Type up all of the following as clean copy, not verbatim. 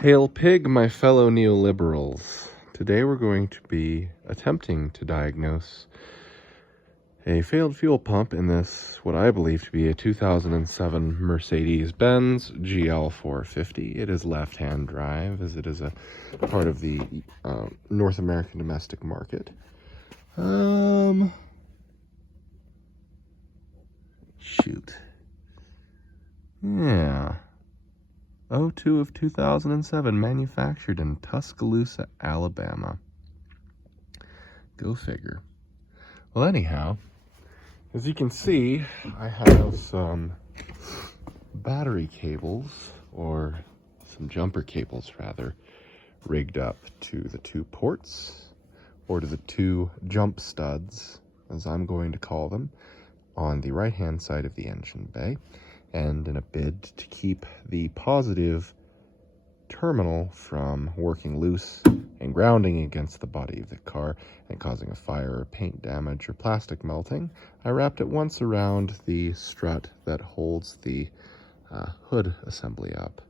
Hail pig, my fellow neoliberals. Today we're going to be attempting to diagnose a failed fuel pump in this, what I believe to be a 2007 Mercedes-Benz gl450. It is left-hand drive, as it is a part of the North American domestic market. Shoot. Yeah. 02 of 2007, manufactured in Tuscaloosa, Alabama. Go figure. Well, anyhow, as you can see, I have some battery cables, or some jumper cables rather, rigged up to the two ports, or to the two jump studs, as I'm going to call them, on the right-hand side of the engine bay. And in a bid to keep the positive terminal from working loose and grounding against the body of the car and causing a fire or paint damage or plastic melting, I wrapped it once around the strut that holds the hood assembly up.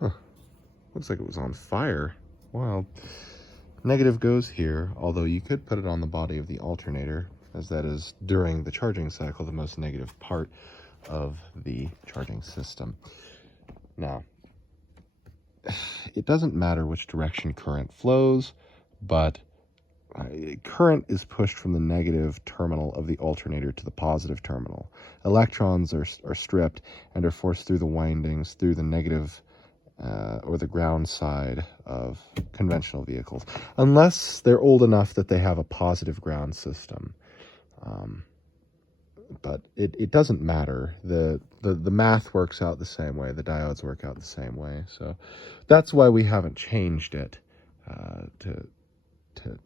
Looks like it was on fire. Well, negative goes here, although you could put it on the body of the alternator, as that is, during the charging cycle, the most negative part of the charging system. Now, it doesn't matter which direction current flows, but current is pushed from the negative terminal of the alternator to the positive terminal. Electrons are stripped and are forced through the windings through the negative or the ground side of conventional vehicles, unless they're old enough that they have a positive ground system. But it doesn't matter. The math works out the same way. The diodes work out the same way. So that's why we haven't changed it to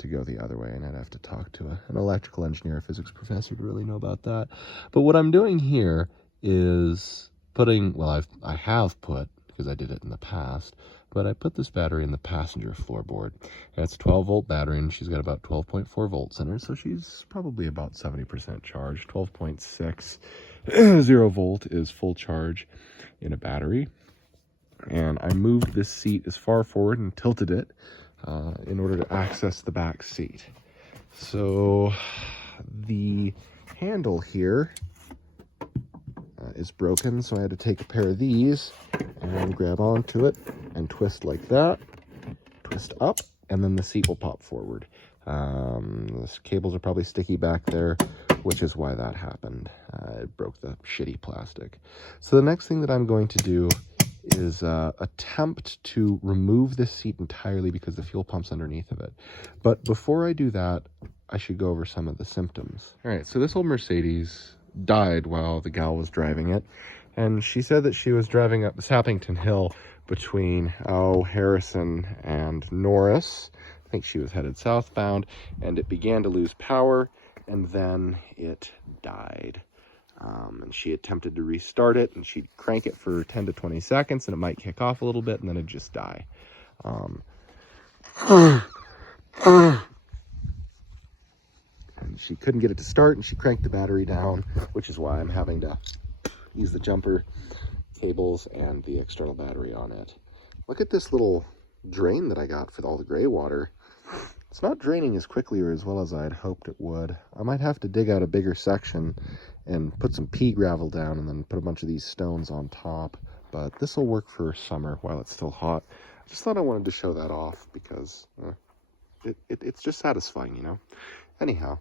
go the other way. And I'd have to talk to an electrical engineer or physics professor to really know about that. But what I'm doing here is putting, well, I have put, because I did it in the past, but I put this battery in the passenger floorboard. And it's a 12-volt battery, and she's got about 12.4 volts in her, so she's probably about 70% charged. 12.6 0 volt is full charge in a battery. And I moved this seat as far forward and tilted it in order to access the back seat. So the handle here is broken, so I had to take a pair of these and grab onto it and twist like that, twist up, and then the seat will pop forward. The cables are probably sticky back there, which is why that happened. It broke the shitty plastic. So the next thing that I'm going to do is attempt to remove this seat entirely, because the fuel pump's underneath of it. But before I do that, I should go over some of the symptoms. All right, so this old Mercedes died while the gal was driving it, and she said that she was driving up Sappington Hill between Harrison and Norris. I think she was headed southbound, and it began to lose power, and then it died. And she attempted to restart it, and she'd crank it for 10 to 20 seconds, and it might kick off a little bit, and then it'd just die. And she couldn't get it to start, and she cranked the battery down, which is why I'm having to use the jumper cables and the external battery on it. Look at this little drain that I got for all the gray water. It's not draining as quickly or as well as I had hoped it would. I might have to dig out a bigger section and put some pea gravel down and then put a bunch of these stones on top. But this will work for summer while it's still hot. I just thought I wanted to show that off because it's just satisfying, you know? Anyhow,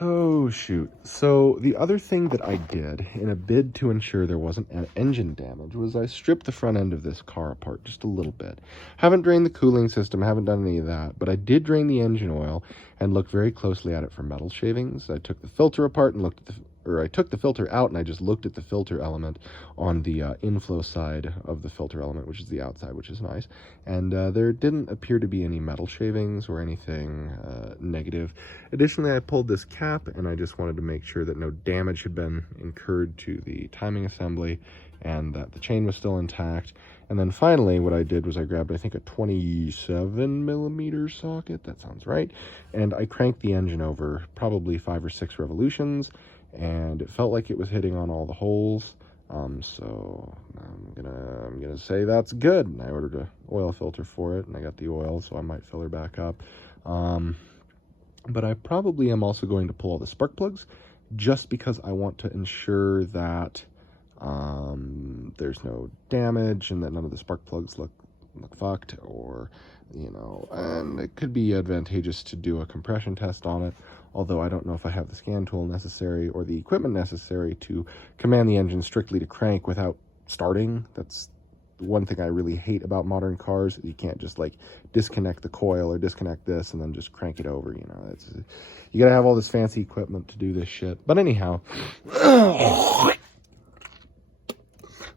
oh shoot. So the other thing that I did in a bid to ensure there wasn't an engine damage was I stripped the front end of this car apart just a little bit. Haven't drained the cooling system, haven't done any of that, but I did drain the engine oil and looked very closely at it for metal shavings. I took the filter apart and looked at I took the filter out and I just looked at the filter element on the inflow side of the filter element, which is the outside, which is nice. And there didn't appear to be any metal shavings or anything negative. Additionally, I pulled this cap and I just wanted to make sure that no damage had been incurred to the timing assembly and that the chain was still intact. And then finally what I did was I grabbed, I think, a 27mm socket, that sounds right, and I cranked the engine over probably 5 or 6 revolutions, and it felt like it was hitting on all the holes. So I'm gonna say that's good. And I ordered a oil filter for it, and I got the oil, so I might fill her back up. But I probably am also going to pull all the spark plugs, just because I want to ensure that there's no damage and that none of the spark plugs look fucked, or, you know, and it could be advantageous to do a compression test on it, although I don't know if I have the scan tool necessary or the equipment necessary to command the engine strictly to crank without starting. That's one thing I really hate about modern cars. You can't just like disconnect the coil or disconnect this and then just crank it over, you know. It's, you gotta have all this fancy equipment to do this shit. But anyhow,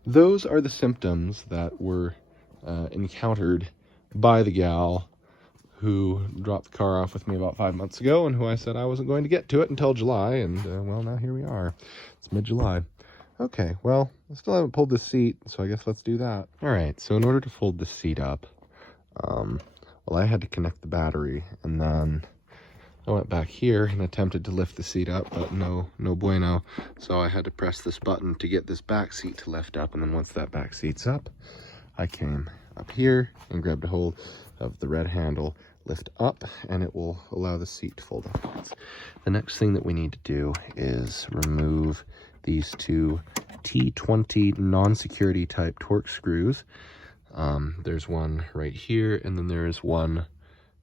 those are the symptoms that were encountered by the gal who dropped the car off with me about 5 months ago, and who I said I wasn't going to get to it until July, and well, now here we are. It's mid-July. Okay, well, I still haven't pulled the seat, so I guess let's do that. All right, so in order to fold the seat up, well, I had to connect the battery, and then I went back here and attempted to lift the seat up, but no bueno. So I had to press this button to get this back seat to lift up, and then once that back seat's up, I came up here and grabbed a hold of the red handle, lift up, and it will allow the seat to fold up. The next thing that we need to do is remove these two T20 non-security type Torx screws. There's one right here, and then there's one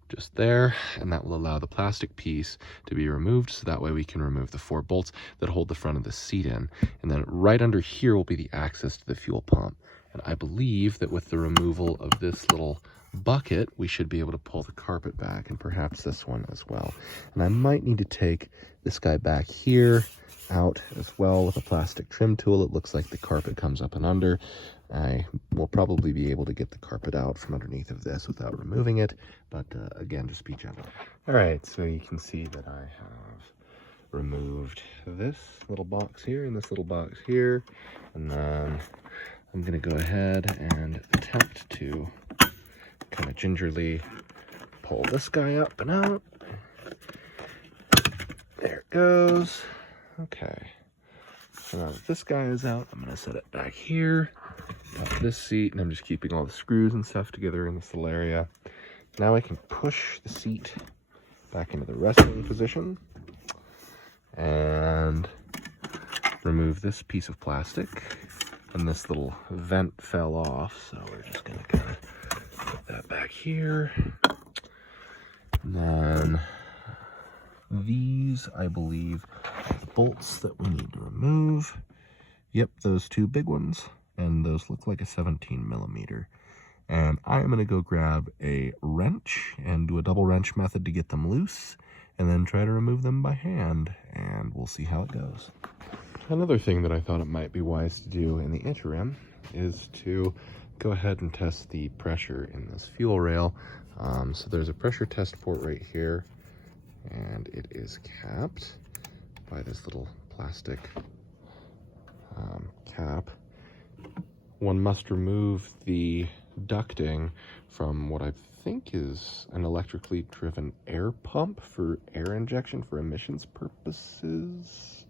just there, and that will allow the plastic piece to be removed, so that way we can remove the 4 bolts that hold the front of the seat in. And then right under here will be the access to the fuel pump. And I believe that with the removal of this little bucket, we should be able to pull the carpet back, and perhaps this one as well. And I might need to take this guy back here out as well with a plastic trim tool. It looks like the carpet comes up and under. I will probably be able to get the carpet out from underneath of this without removing it, but again, just be gentle. All right, so you can see that I have removed this little box here and this little box here, and then I'm gonna go ahead and attempt to kind of gingerly pull this guy up and out. There it goes. Okay, so now that this guy is out, I'm gonna set it back here, top this seat, and I'm just keeping all the screws and stuff together in this little area. Now I can push the seat back into the resting position and remove this piece of plastic, and this little vent fell off, so we're just gonna kind of put that back here. And then these, I believe, are the bolts that we need to remove. Yep, those 2 big ones, and those look like a 17mm. And I'm going to go grab a wrench and do a double wrench method to get them loose, and then try to remove them by hand, and we'll see how it goes. Another thing that I thought it might be wise to do in the interim is to go ahead and test the pressure in this fuel rail. So there's a pressure test port right here, and it is capped by this little plastic cap. One must remove the ducting from what I think is an electrically driven air pump for air injection for emissions purposes.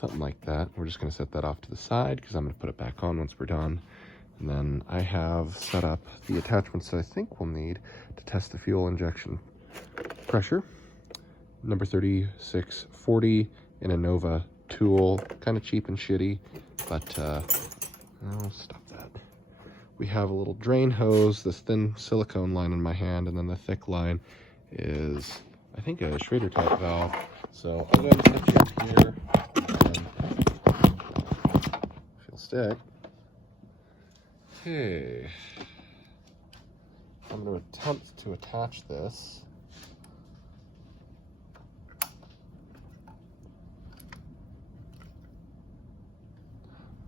Something like that. We're just going to set that off to the side because I'm going to put it back on once we're done. And then I have set up the attachments that I think we'll need to test the fuel injection pressure. Number 3640 in a Nova tool. Kind of cheap and shitty, but I'll stop that. We have a little drain hose, this thin silicone line in my hand, and then the thick line is, I think, a Schrader type valve. So I'll go ahead and set you in here, and if you'll stick. Okay. I'm going to attempt to attach this.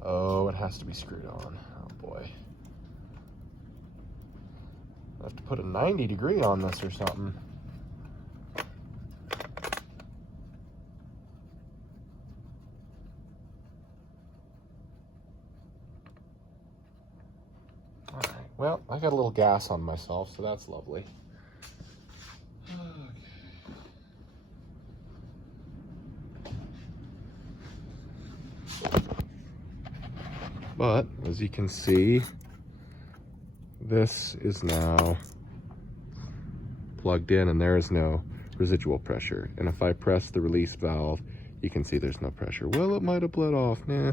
Oh, it has to be screwed on. Oh boy. I have to put a 90-degree on this or something. All right, well, I got a little gas on myself, so that's lovely. But as you can see, this is now plugged in and there is no residual pressure. And if I press the release valve, you can see there's no pressure. Well, it might have bled off. Nah,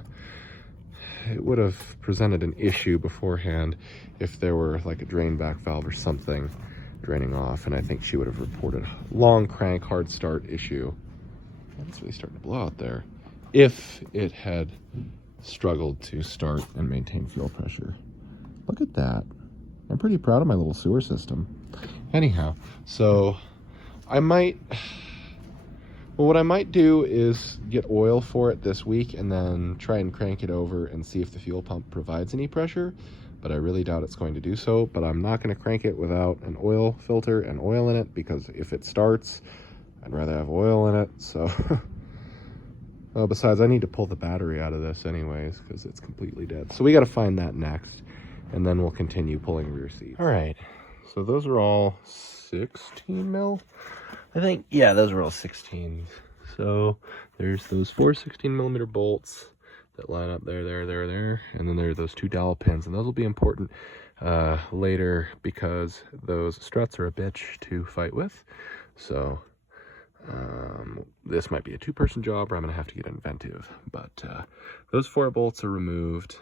it would have presented an issue beforehand if there were like a drain back valve or something draining off. And I think she would have reported long crank, hard start issue. It's really starting to blow out there. If it had struggled to start and maintain fuel pressure. Look at that. I'm pretty proud of my little sewer system. Anyhow, so what I might do is get oil for it this week and then try and crank it over and see if the fuel pump provides any pressure, but I really doubt it's going to do so. But I'm not going to crank it without an oil filter and oil in it, because if it starts, I'd rather have oil in it. So well, besides, I need to pull the battery out of this anyways because it's completely dead. So we got to find that next, and then we'll continue pulling rear seats. All right, so those are all 16 mil, I think. Yeah, those are all 16s. So there's those 4 16mm bolts that line up there, and then there are those 2 dowel pins, and those will be important later because those struts are a bitch to fight with. So this might be a 2-person job, or I'm gonna have to get inventive. But those 4 bolts are removed.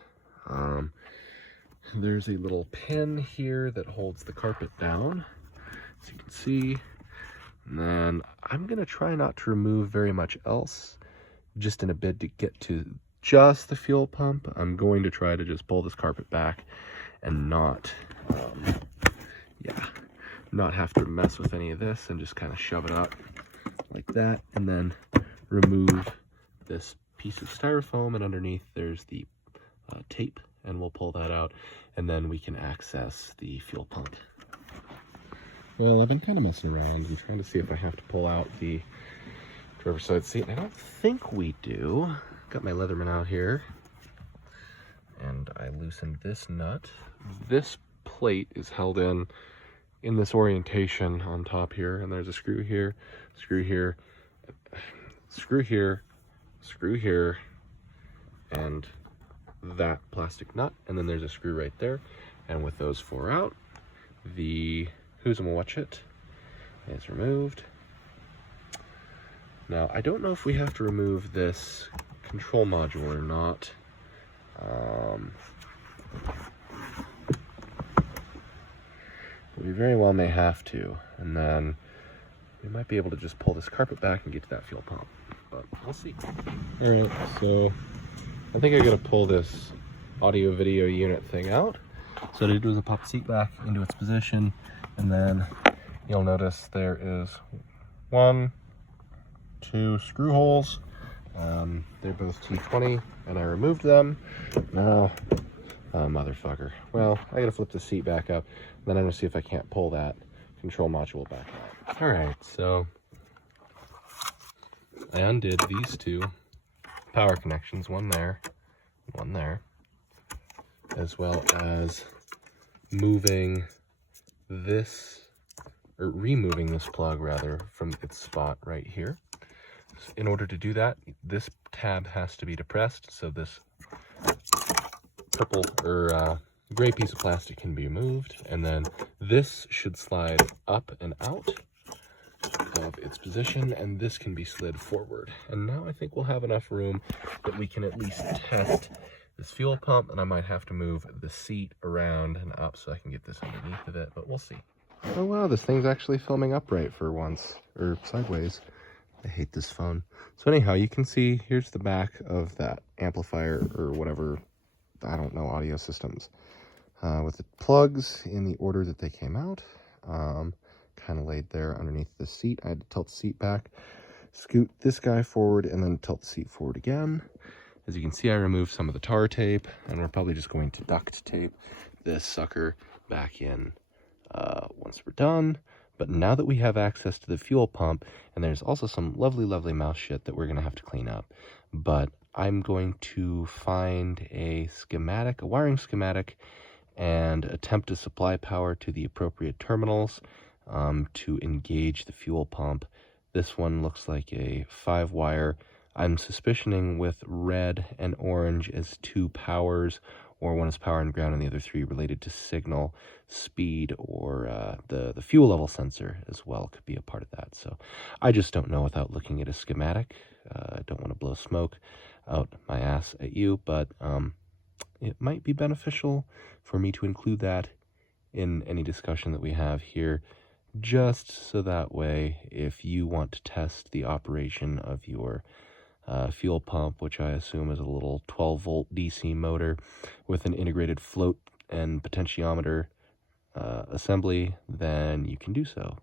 There's a little pin here that holds the carpet down, as you can see. And then I'm gonna try not to remove very much else, just in a bid to get to just the fuel pump. I'm going to try to just pull this carpet back and not have to mess with any of this, and just kind of shove it up like that, and then remove this piece of styrofoam, and underneath there's the tape, and we'll pull that out, and then we can access the fuel pump. Well, I've been kind of messing around and trying to see if I have to pull out the driver's side seat, and I don't think we do. Got my Leatherman out here, and I loosened this nut. This plate is held in this orientation on top here, and there's a screw here, screw here, screw here, screw here, and that plastic nut, and then there's a screw right there. And with those 4 out, the Huzumawatchit is removed. Now, I don't know if we have to remove this control module or not. We very well may have to, and then we might be able to just pull this carpet back and get to that fuel pump, but we'll see. All right, so I think I gotta pull this audio video unit thing out. So what I did was I popped the seat back into its position, and then you'll notice there is 1, 2 screw holes. They're both T20, and I removed them. Now, motherfucker. Well, I gotta flip the seat back up, then I'm gonna see if I can't pull that control module back out. All right, so I undid these 2 power connections, one there, one there, as well as moving this, or removing this plug rather, from its spot right here. In order to do that, this tab has to be depressed, so this purple or gray piece of plastic can be removed, and then this should slide up and out of its position, and this can be slid forward. And now I think we'll have enough room that we can at least test this fuel pump, and I might have to move the seat around and up so I can get this underneath of it, but we'll see. Oh wow, this thing's actually filming upright for once, or sideways. I hate this phone. So anyhow, you can see here's the back of that amplifier or whatever, I don't know, audio systems, with the plugs in the order that they came out, kind of laid there underneath the seat. I had to tilt the seat back, scoot this guy forward, and then tilt the seat forward again. As you can see, I removed some of the tar tape, and we're probably just going to duct tape this sucker back in once we're done. But now that we have access to the fuel pump, and there's also some lovely, lovely mouse shit that we're going to have to clean up, but I'm going to find a schematic, a wiring schematic, and attempt to supply power to the appropriate terminals to engage the fuel pump. This one looks like a 5-wire. I'm suspicioning with red and orange as 2 powers, or one is power and ground and the other 3 related to signal, speed, or the fuel level sensor as well could be a part of that. So I just don't know without looking at a schematic. I don't want to blow smoke out my ass at you, but it might be beneficial for me to include that in any discussion that we have here, just so that way if you want to test the operation of your fuel pump, which I assume is a little 12-volt DC motor with an integrated float and potentiometer assembly, then you can do so.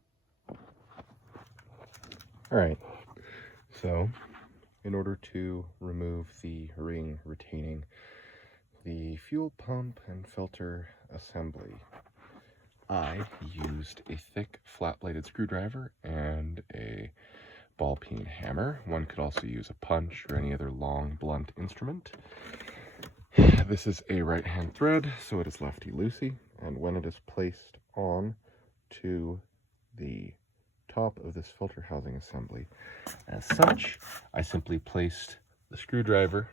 All right, so in order to remove the ring retaining the fuel pump and filter assembly, I used a thick flat-bladed screwdriver and a ball peen hammer. One could also use a punch or any other long blunt instrument. This is a right-hand thread, so it is lefty-loosey, and when it is placed on to the top of this filter housing assembly as such, I simply placed the screwdriver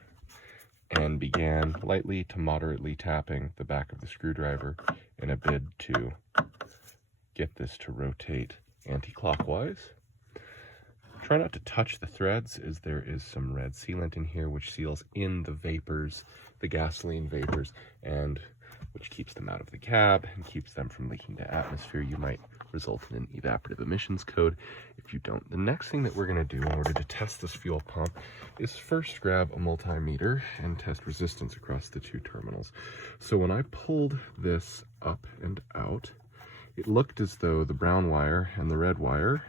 and began lightly to moderately tapping the back of the screwdriver in a bid to get this to rotate anti-clockwise. Try not to touch the threads, as there is some red sealant in here which seals in the vapors, the gasoline vapors, and which keeps them out of the cab and keeps them from leaking to atmosphere. You might result in an evaporative emissions code if you don't. The next thing that we're going to do in order to test this fuel pump is first grab a multimeter and test resistance across the 2 terminals. So when I pulled this up and out, it looked as though the brown wire and the red wire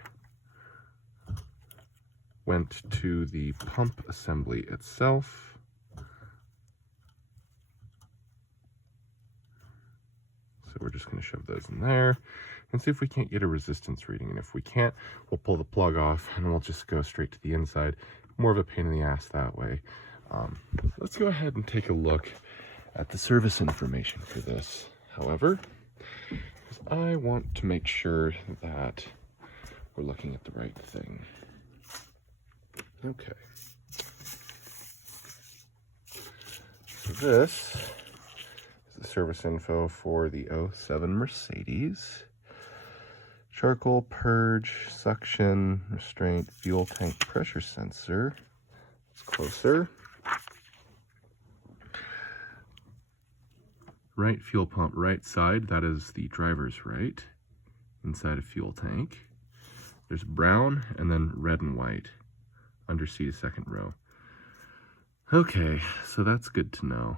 went to the pump assembly itself. So we're just going to shove those in there and see if we can't get a resistance reading. And if we can't, we'll pull the plug off and we'll just go straight to the inside. More of a pain in the ass that way. Let's go ahead and take a look at the service information for this. However, I want to make sure that we're looking at the right thing. Okay. So this is the service info for the 07 Mercedes. Charcoal purge, suction, restraint, fuel tank pressure sensor. It's closer. Right fuel pump, right side, that is the driver's right, inside a fuel tank. There's brown and then red and white under seat, second row. Okay, so that's good to know.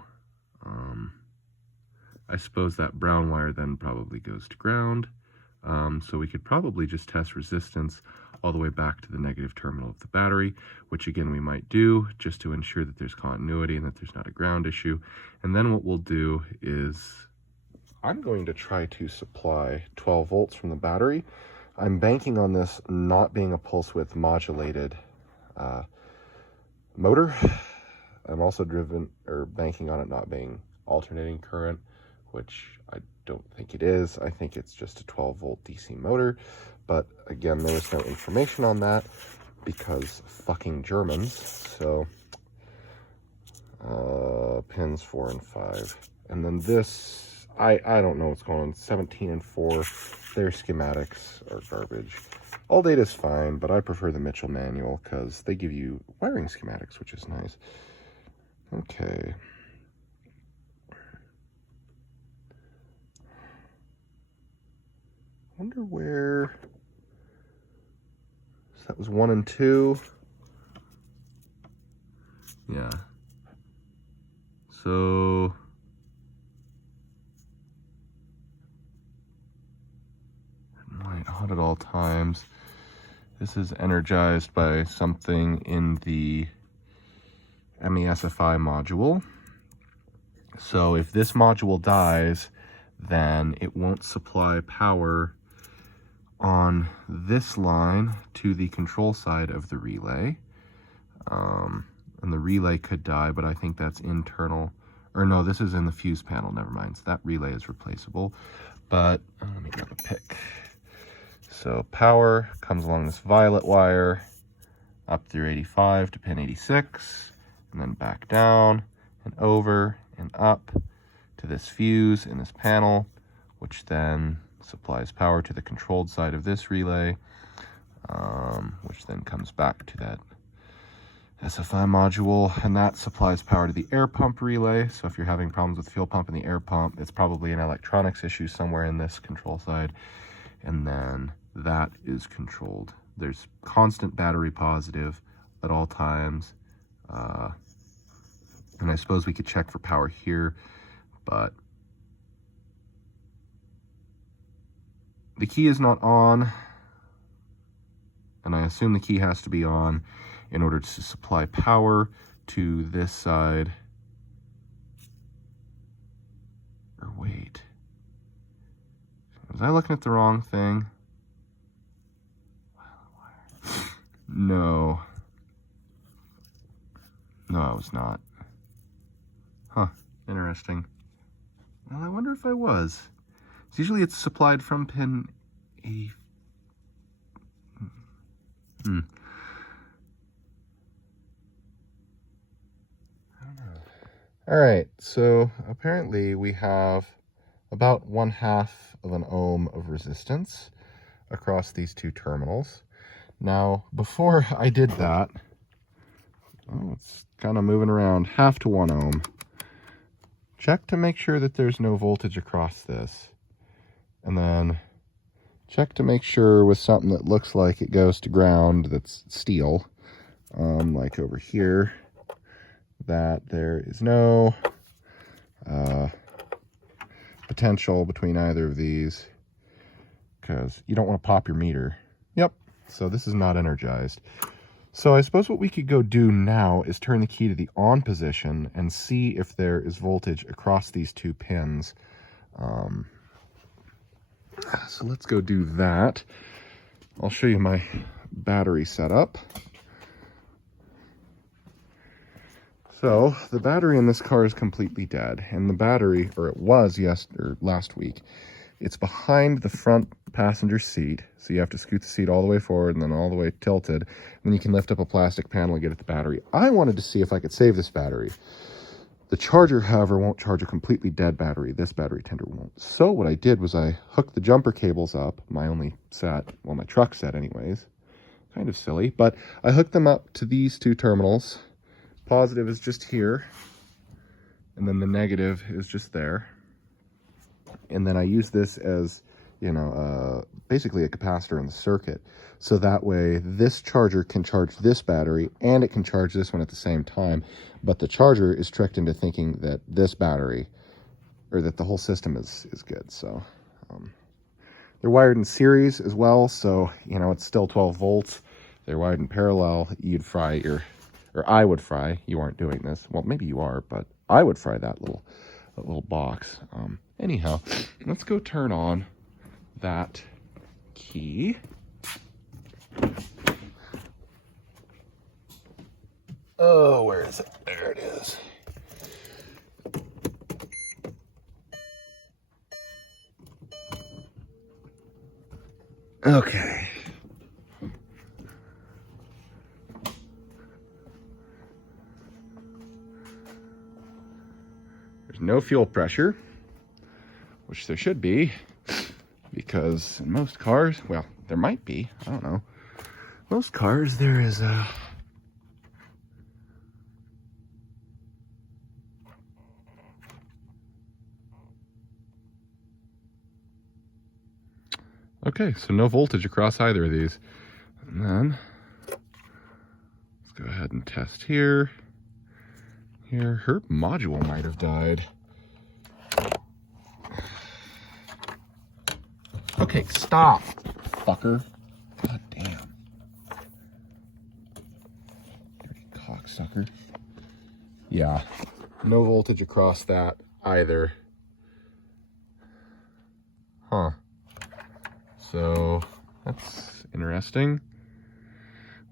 I suppose that brown wire then probably goes to ground. So we could probably just test resistance all the way back to the negative terminal of the battery, which again we might do just to ensure that there's continuity and that there's not a ground issue. And then what we'll do is I'm going to try to supply 12 volts from the battery. I'm banking on this not being a pulse width modulated motor. I'm also banking on it not being alternating current, which I don't think it is. I think it's just a 12 volt DC motor, but again, there was no information on that because fucking Germans. So pins 4 and 5, and then this, I don't know what's going on. 17 and 4, their schematics are garbage. All data is fine, but I prefer the Mitchell manual because they give you wiring schematics, which is nice. Okay. Wonder where, so that was 1 and 2. Yeah. So white hot at all times. This is energized by something in the ME-SFI module. So if this module dies, then it won't supply power on this line to the control side of the relay. And the relay could die, but I think that's internal, or no, this is in the fuse panel, never mind. So that relay is replaceable, but let me grab a pick. So power comes along this violet wire up through 85 to pin 86, and then back down and over and up to this fuse in this panel, which then supplies power to the controlled side of this relay, which then comes back to that SFI module, and that supplies power to the air pump relay. So if you're having problems with the fuel pump and the air pump, it's probably an electronics issue somewhere in this control side. And then that is controlled. There's constant battery positive at all times. And I suppose we could check for power here, but the key is not on, and I assume the key has to be on in order to supply power to this side. Or wait, was I looking at the wrong thing? No, I was not. Huh, interesting. Well, I wonder if I was. Usually it's supplied from pin 80. I don't know. All right, so apparently we have about 1/2 of an ohm of resistance across these two terminals. Now, before I did that, oh, it's kind of moving around, 1/2 to 1 ohm. Check to make sure that there's no voltage across this. And then check to make sure with something that looks like it goes to ground that's steel, like over here, that there is no potential between either of these, because you don't want to pop your meter. Yep, so this is not energized. So I suppose what we could go do now is turn the key to the on position and see if there is voltage across these two pins. So let's go do that. I'll show you my battery setup. So the battery in this car is completely dead, and the battery, or it was last week, it's behind the front passenger seat, so you have to scoot the seat all the way forward and then all the way tilted, and then you can lift up a plastic panel and get at the battery. I wanted to see if I could save this battery. The charger, however, won't charge a completely dead battery. This battery tender won't. So what I did was I hooked the jumper cables up, my only set, well, my truck set anyways, kind of silly, but I hooked them up to these two terminals. Positive is just here, and then the negative is just there. And then I use this as, you know, basically a capacitor in the circuit. So that way this charger can charge this battery and it can charge this one at the same time. But the charger is tricked into thinking that this battery, or that the whole system is good. So they're wired in series as well. So, you know, it's still 12 volts. They're wired in parallel. You'd fry your, or I would fry, you aren't doing this. Well, maybe you are, but I would fry that little box. Anyhow, let's go turn on that key. Oh, where is it? There it is. Okay. There's no fuel pressure, which there should be, because in most cars, well, there might be, I don't know. Most cars, there is a... Okay, so no voltage across either of these. And then, let's go ahead and test here. Here, her module might have died. Okay, stop, fucker. God damn. Dirty cocksucker. Yeah, no voltage across that either. Huh. So, that's interesting.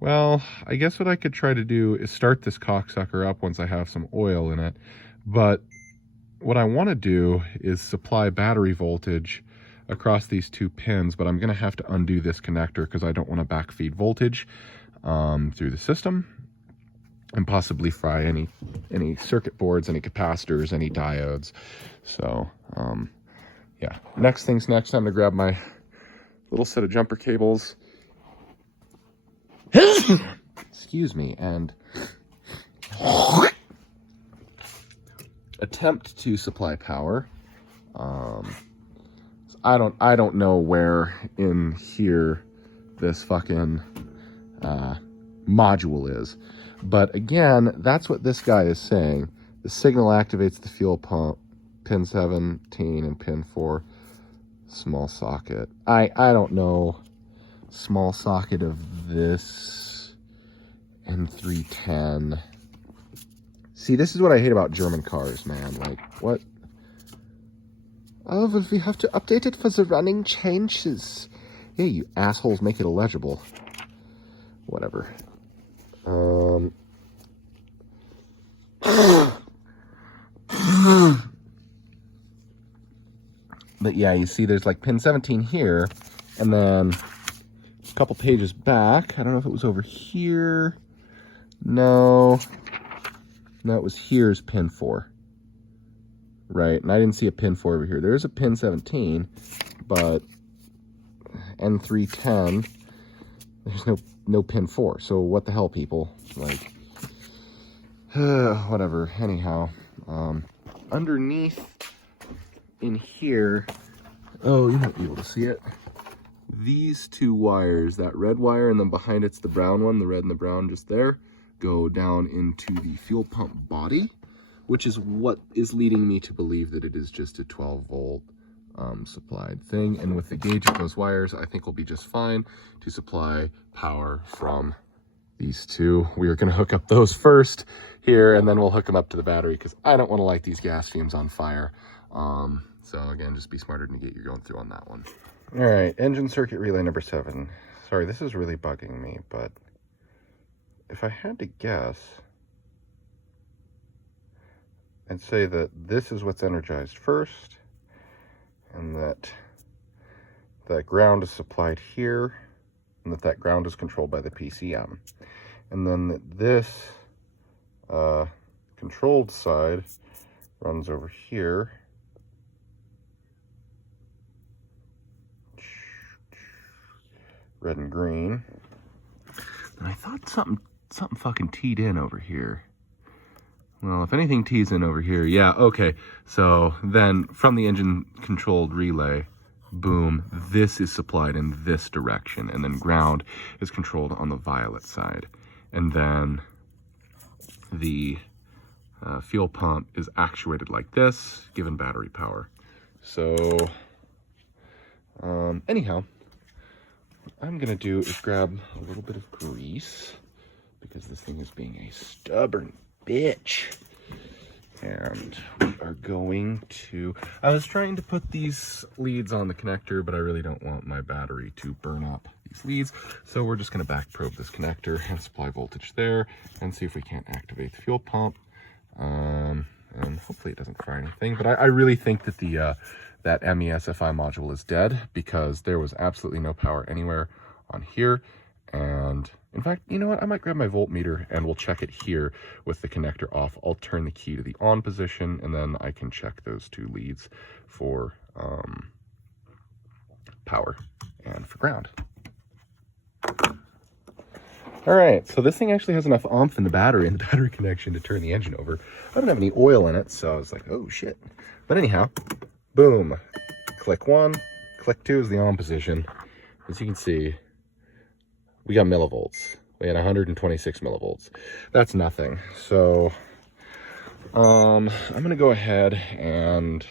Well, I guess what I could try to do is start this cocksucker up once I have some oil in it. But what I want to do is supply battery voltage across these 2 pins, but I'm going to have to undo this connector because I don't want to backfeed voltage through the system and possibly fry any circuit boards, any capacitors, any diodes. So yeah, next thing's next. I'm going to grab my little set of jumper cables. Excuse me, and attempt to supply power. I don't know where in here this fucking module is, but again, that's what this guy is saying. The signal activates the fuel pump, pin 17 and pin 4, small socket. I don't know. Small socket of this and 310. See, this is what I hate about German cars, man. Like, what? Oh, well, we have to update it for the running changes. Yeah, you assholes, make it illegible. Whatever. But yeah, you see there's like pin 17 here, and then a couple pages back, I don't know if it was over here. No, it was here's pin 4. Right, and I didn't see a pin 4 over here. There is a pin 17, but N310, there's no pin 4. So what the hell, people? Like, whatever. Anyhow, underneath in here, oh, you might be able to see it. These 2 wires, that red wire, and then behind it's the brown one, the red and the brown just there, go down into the fuel pump body, which is what is leading me to believe that it is just a 12-volt supplied thing. And with the gauge of those wires, I think we'll be just fine to supply power from these 2. We are going to hook up those first here, and then we'll hook them up to the battery because I don't want to light these gas fumes on fire. So again, just be smarter to get you're going through on that one. All right, engine circuit relay number 7. Sorry, this is really bugging me, but if I had to guess, I'd say that this is what's energized first, and that ground is supplied here, and that ground is controlled by the PCM. And then that this controlled side runs over here. Red and green. And I thought something fucking teed in over here. Well, if anything tees in over here, yeah, okay. So then from the engine controlled relay, boom, this is supplied in this direction, and then ground is controlled on the violet side. And then the fuel pump is actuated like this, given battery power. So anyhow, what I'm gonna do is grab a little bit of grease, because this thing is being a stubborn bitch. And we are going to, I was trying to put these leads on the connector, but I really don't want my battery to burn up these leads. So we're just gonna back probe this connector and supply voltage there and see if we can't activate the fuel pump. And hopefully it doesn't fry anything, but I really think that the that ME-SFI module is dead, because there was absolutely no power anywhere on here. And in fact, you know what? I might grab my voltmeter and we'll check it here with the connector off. I'll turn the key to the on position, and then I can check those 2 leads for power and for ground. All right, so this thing actually has enough oomph in the battery and the battery connection to turn the engine over. I don't have any oil in it, so I was like, oh shit. But anyhow, boom, click 1, click 2 is the on position. As you can see, we got millivolts. We had 126 millivolts. That's nothing. So I'm gonna go ahead and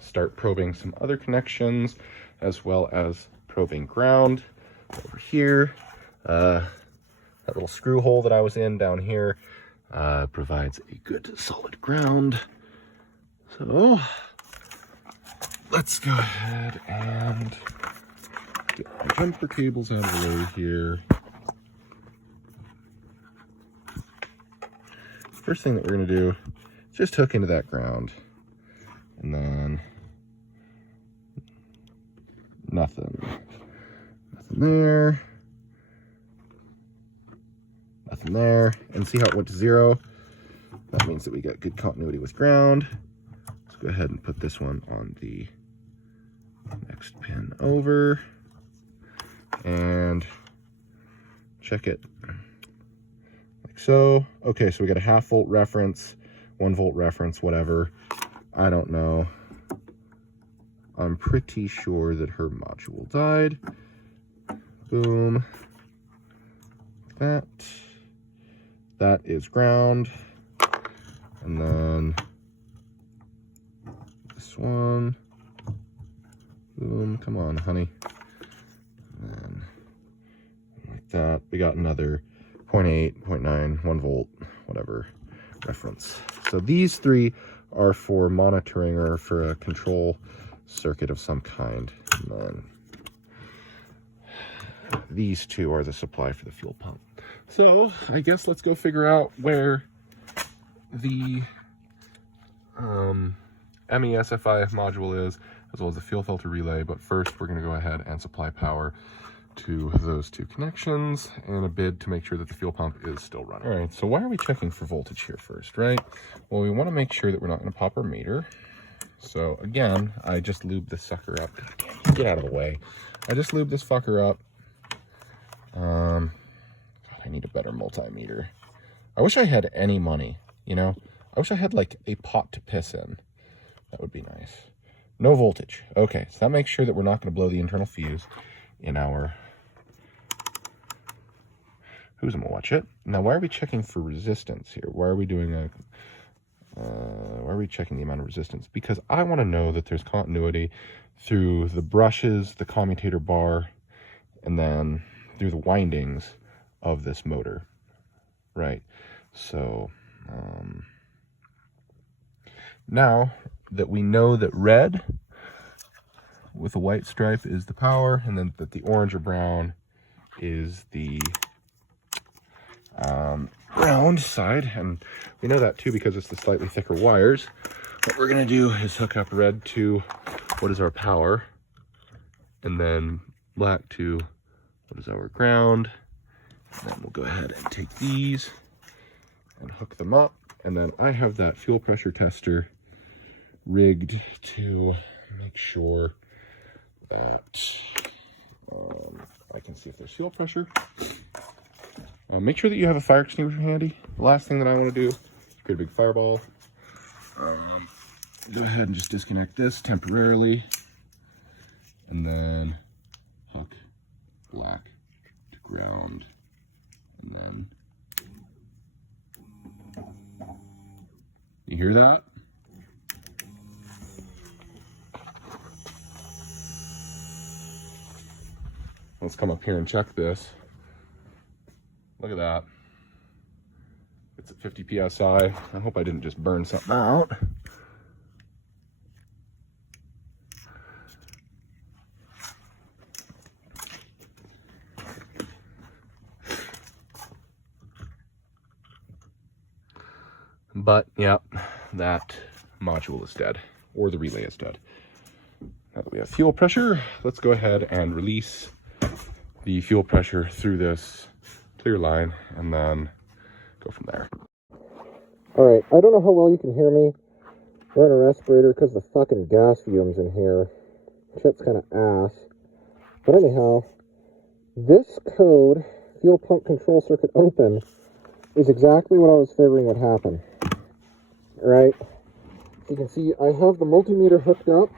start probing some other connections, as well as probing ground over here. That little screw hole that I was in down here provides a good solid ground. So let's go ahead and get my jumper cables out of the way here. First thing that we're going to do just hook into that ground. And then nothing there, nothing there. And see how it went to 0? That means that we got good continuity with ground. Let's go ahead and put this one on the next pin over and check it like so. Okay, so we got a 0.5 volt reference, 1 volt reference, whatever. I don't know. I'm pretty sure that her module died. Boom. That is ground. And then this one. Boom. Come on, honey. And then like that. We got another 0.8, 0.9, 1 volt, whatever reference. So these 3 are for monitoring or for a control circuit of some kind. And then these 2 are the supply for the fuel pump. So I guess let's go figure out where the ME-SFI module is, as well as the fuel filter relay. But first we're going to go ahead and supply power to those 2 connections in a bid to make sure that the fuel pump is still running. All right, so why are we checking for voltage here first, right? Well, we want to make sure that we're not going to pop our meter. So again, I just lubed this sucker up. Get out of the way. I just lubed this fucker up. God, I need a better multimeter. I wish I had any money, you know? I wish I had like a pot to piss in. That would be nice. No voltage. Okay, so that makes sure that we're not going to blow the internal fuse in our... Who's gonna watch it? Now, why are we checking for resistance here? Why are we doing a... why are we checking the amount of resistance? Because I want to know that there's continuity through the brushes, the commutator bar, and then through the windings of this motor, right? So now that we know that red with a white stripe is the power, and then that the orange or brown is the ground side, and we know that too because it's the slightly thicker wires. What we're going to do is hook up red to what is our power, and then black to what is our ground. And then we'll go ahead and take these and hook them up. And then I have that fuel pressure tester rigged to make sure that I can see if there's fuel pressure. Make sure that you have a fire extinguisher handy. The last thing that I want to do is create a big fireball. Go ahead and just disconnect this temporarily, and then hook black to ground, and then you hear that? Let's come up here and check this. Look at that. It's at 50 PSI. I hope I didn't just burn something out. But, yeah, that module is dead, or the relay is dead. Now that we have fuel pressure, let's go ahead and release the fuel pressure through this clear line, and then go from there. All right, I don't know how well you can hear me. We're in a respirator because the fucking gas fumes in here. Shit's kind of ass. But anyhow, this code, fuel pump control circuit open, is exactly what I was figuring would happen. Right? So you can see I have the multimeter hooked up.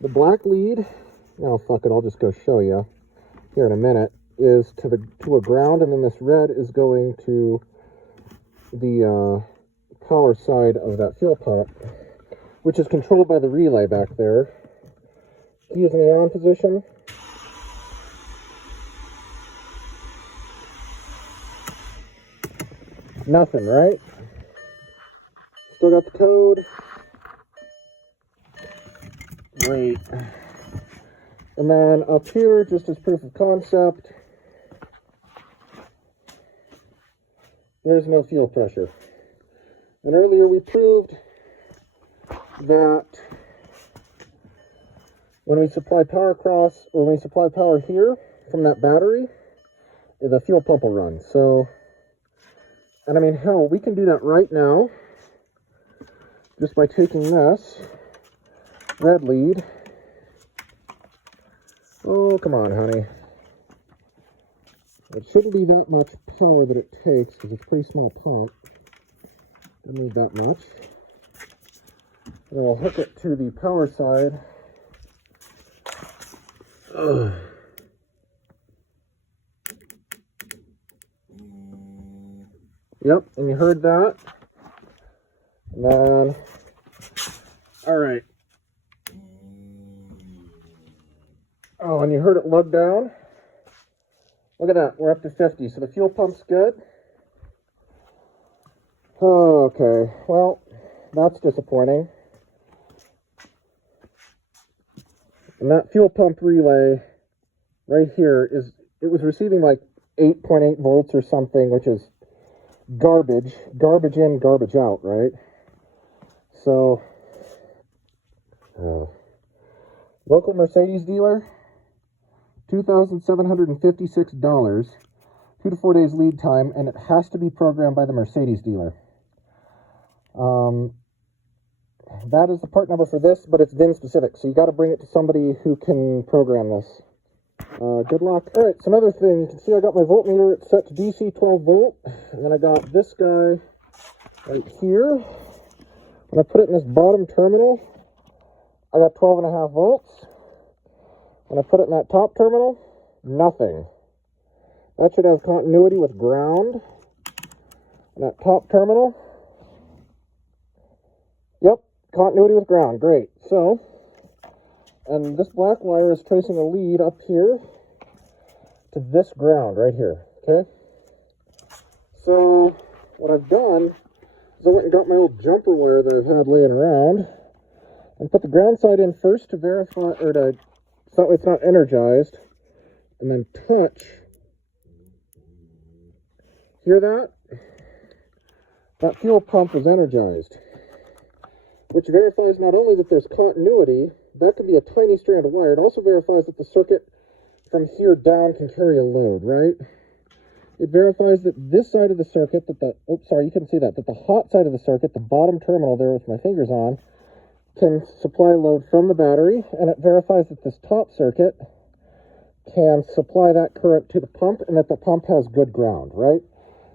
The black lead, now fuck it, I'll just go show you here in a minute, is to a ground, and then this red is going to the power side of that fuel pump, which is controlled by the relay back there. Key is in the on position. Nothing, right? Still got the code. Great. And then up here, just as proof of concept, there's no fuel pressure. And earlier we proved that when we supply power across, or when we supply power here from that battery, the fuel pump will run. So, and I mean, hell, we can do that right now just by taking this red lead. Oh, come on, honey. It shouldn't be that much power that it takes because it's a pretty small pump. Doesn't need that much. And then we'll hook it to the power side. Ugh. Yep, and you heard that. And then, all right. Oh, and you heard it lug down. Look at that, we're up to 50, so the fuel pump's good. Okay, well, that's disappointing. And that fuel pump relay right here it was receiving like 8.8 volts or something, which is garbage. Garbage in, garbage out, right? So, local Mercedes dealer, $2,756, 2 to 4 days lead time, and it has to be programmed by the Mercedes dealer. That is the part number for this, but it's VIN specific, so you got to bring it to somebody who can program this. Good luck. All right, so another thing, you can see I got my voltmeter, it's set to DC 12 volt, and then I got this guy right here. When I put it in this bottom terminal, I got 12.5 volts. When I put it in that top terminal, nothing. That should have continuity with ground. And that top terminal, yep, continuity with ground, great. So, and this black wire is tracing a lead up here to this ground right here, okay? So, what I've done is I went and got my old jumper wire that I've had laying around and put the ground side in first to verify, or to, so it's not energized, and then touch. Hear that? That fuel pump is energized, which verifies not only that there's continuity, that could be a tiny strand of wire, it also verifies that the circuit from here down can carry a load, right? It verifies that this side of the circuit, that the, oops, sorry, you couldn't see that, that the hot side of the circuit, the bottom terminal there with my fingers on, can supply load from the battery, and it verifies that this top circuit can supply that current to the pump, and that the pump has good ground, right?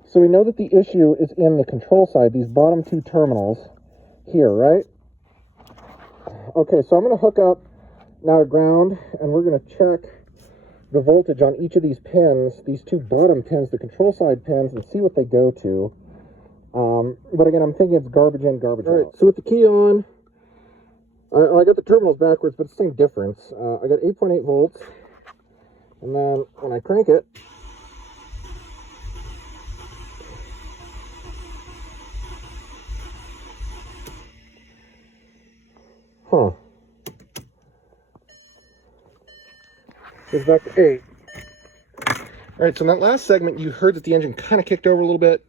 So we know that the issue is in the control side, these bottom two terminals here, right? Okay, so I'm going to hook up now to ground, and we're going to check the voltage on each of these pins, these two bottom pins, the control side pins, and see what they go to. But again, I'm thinking it's garbage in, garbage out. All right, so with the key on, I got the terminals backwards, but it's the same difference. I got 8.8 volts, and then when I crank it, it's back to 8. All right, so in that last segment, you heard that the engine kind of kicked over a little bit,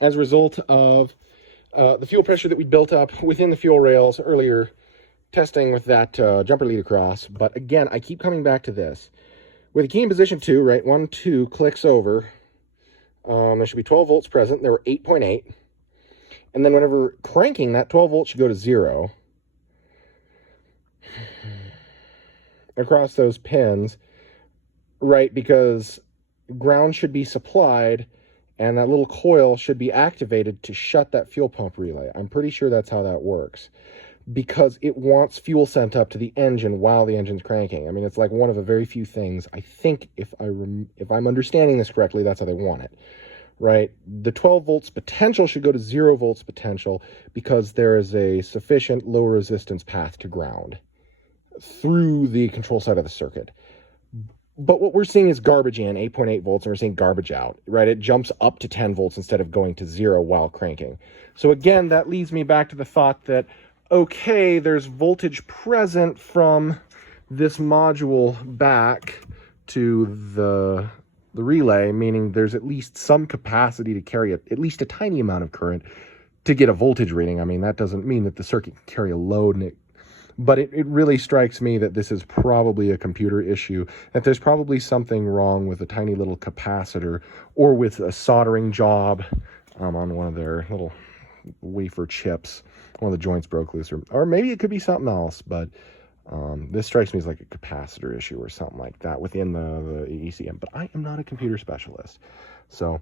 as a result of the fuel pressure that we built up within the fuel rails earlier, testing with that jumper lead across. But again, I keep coming back to this. With the key in position 2, right, 1, 2, clicks over, there should be 12 volts present. There were 8.8. And then whenever cranking, that 12 volts should go to 0 across those pins, right, because ground should be supplied and that little coil should be activated to shut that fuel pump relay. I'm pretty sure that's how that works, because it wants fuel sent up to the engine while the engine's cranking. I mean, it's like one of the very few things, I think, if I'm understanding this correctly, that's how they want it, right? The 12 volts potential should go to 0 volts potential because there is a sufficient low resistance path to ground through the control side of the circuit. But what we're seeing is garbage in, 8.8 volts, and we're seeing garbage out, right? It jumps up to 10 volts instead of going to 0 while cranking. So again, that leads me back to the thought that, okay, there's voltage present from this module back to the the relay, meaning there's at least some capacity to carry at least a tiny amount of current to get a voltage reading. I mean, that doesn't mean that the circuit can carry a load, but it really strikes me that this is probably a computer issue, that there's probably something wrong with a tiny little capacitor or with a soldering job on one of their little wafer chips. One of the joints broke loose, or maybe it could be something else, but this strikes me as like a capacitor issue or something like that within the ECM. But I am not a computer specialist, so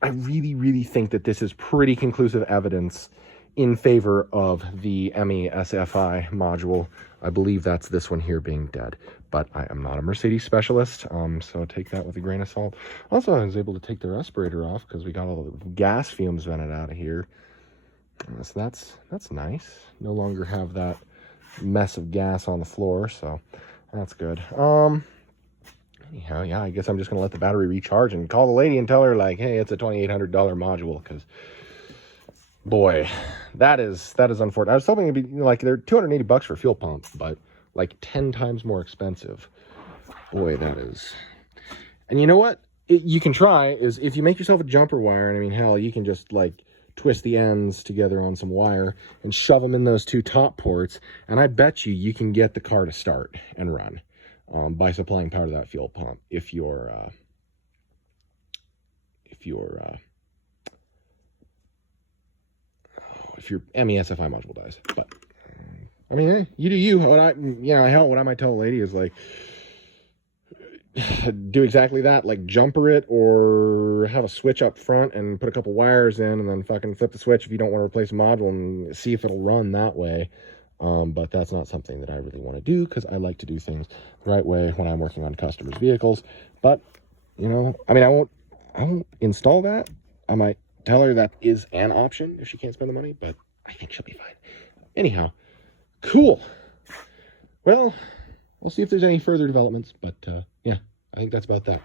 I really think that this is pretty conclusive evidence in favor of the ME-SFI module. I believe that's this one here being dead, but I am not a Mercedes specialist, so take that with a grain of salt. Also, I was able to take the respirator off because we got all the gas fumes vented out of here. So that's nice. No longer have that mess of gas on the floor, so that's good. Anyhow, yeah, I guess I'm just gonna let the battery recharge and call the lady and tell her, like, hey, it's a $2,800 module, because boy, that is unfortunate. I was hoping it'd be like, they're $280 for a fuel pump, but like 10 times more expensive. Boy, that is. And you know what you can try is, if you make yourself a jumper wire, and I mean, hell, you can just like twist the ends together on some wire and shove them in those two top ports, and I bet you can get the car to start and run by supplying power to that fuel pump if your ME-SFI module dies. But I mean, hey, you do you. What I might tell a lady is, like, do exactly that, like jumper it, or have a switch up front and put a couple wires in, and then fucking flip the switch if you don't want to replace a module, and see if it'll run that way. But that's not something that I really want to do, because I like to do things the right way when I'm working on customers' vehicles. But, you know, I mean, I won't install that. I might tell her that is an option if she can't spend the money, but I think she'll be fine. Anyhow, cool. Well, we'll see if there's any further developments, but yeah, I think that's about that.